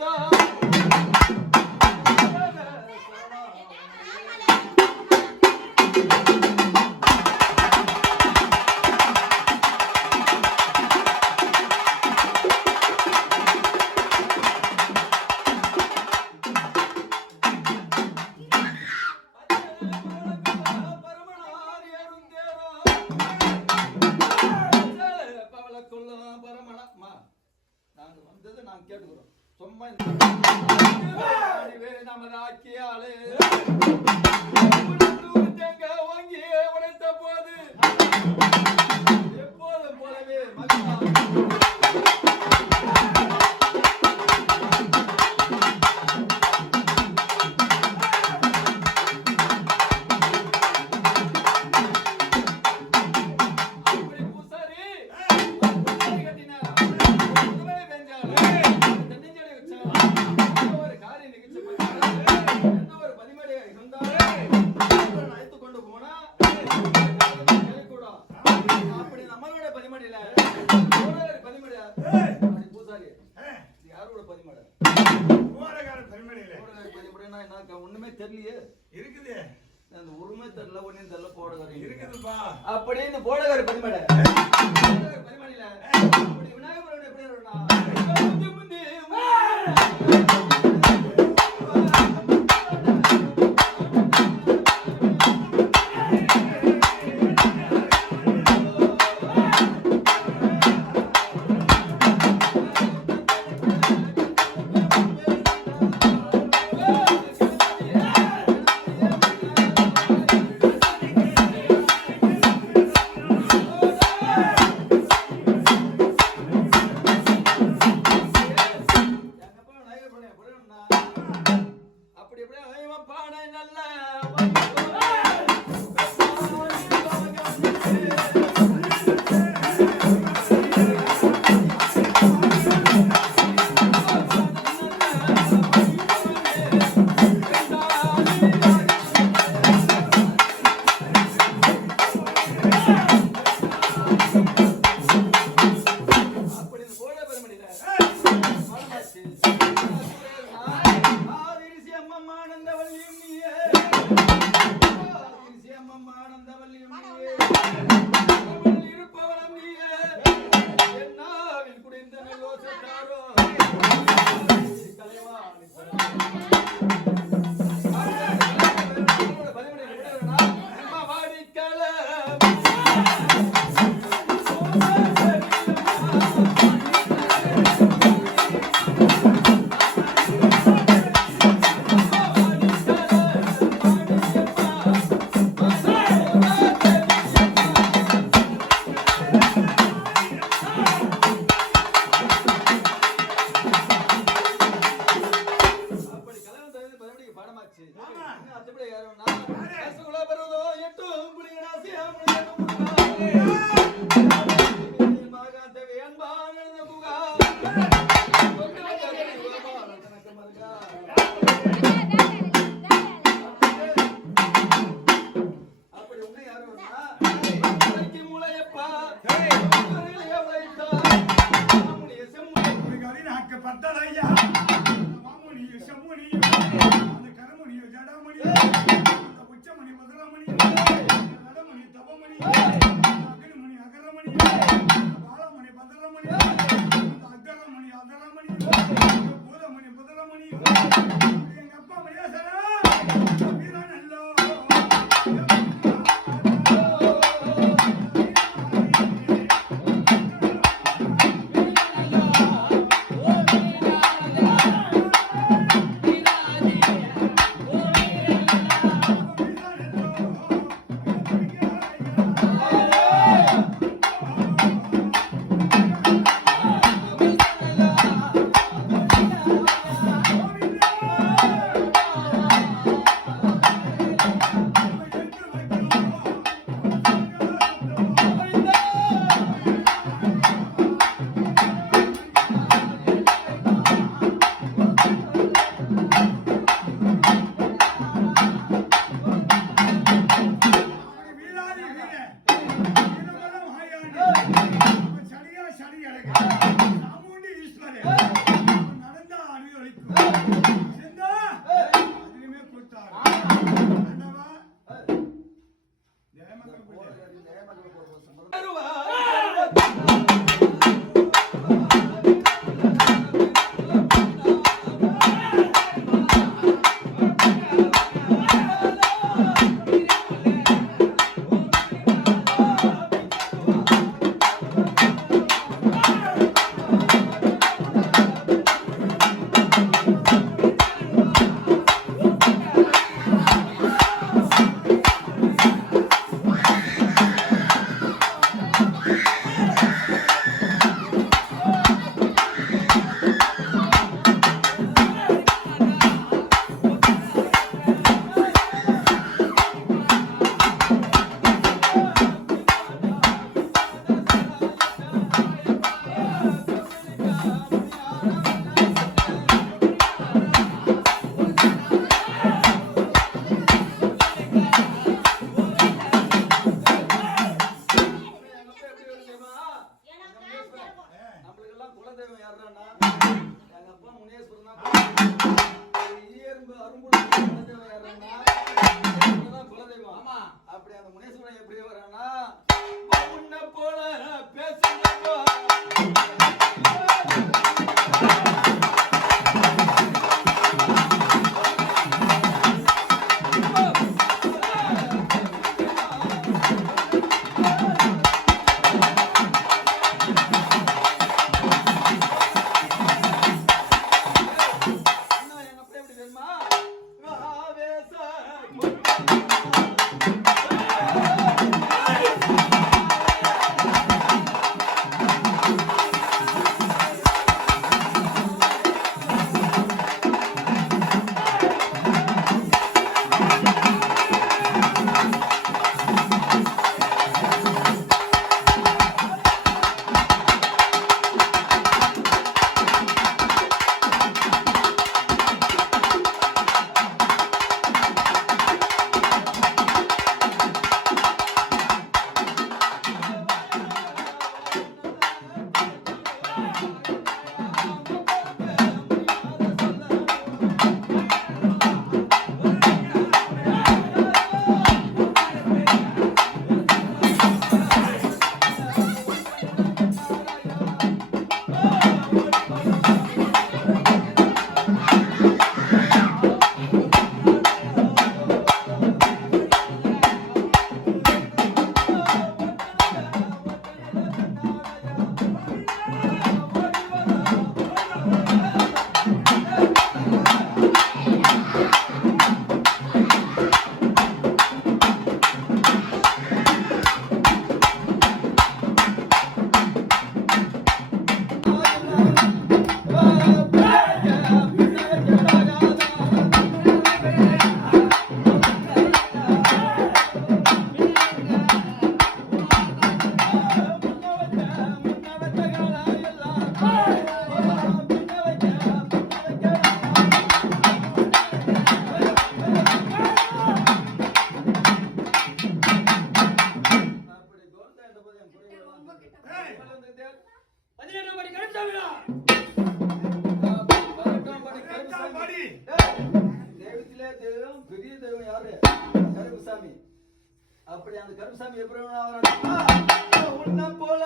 있다. எனக்கு ஒண்ணுமே தெரியலையே. இருக்குது. அந்த உரிமை தெரியல ஒண்ணு தெரியல போடகாரி. இருக்குதுப்பா. அப்படியே இந்த போடகாரி பரிமாட பரிமாடியில விநாயகர் எப்படி ஆனந்தவல்லியும் சேமம் ஆனந்தவல்லியும் அப்படி அந்த எப்படி வேணா வரான் உன்ன போல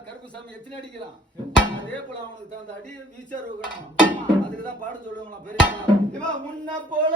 கருப்புசாமி எத்தனை அடிக்கலாம் அதே போல அவனுக்கு தகுந்த அடி வீச்சார் வைக்கணும் அதுக்கு தான் பாட சொல்லுவாங்களாம் பெரிய இவன் உன்ன போல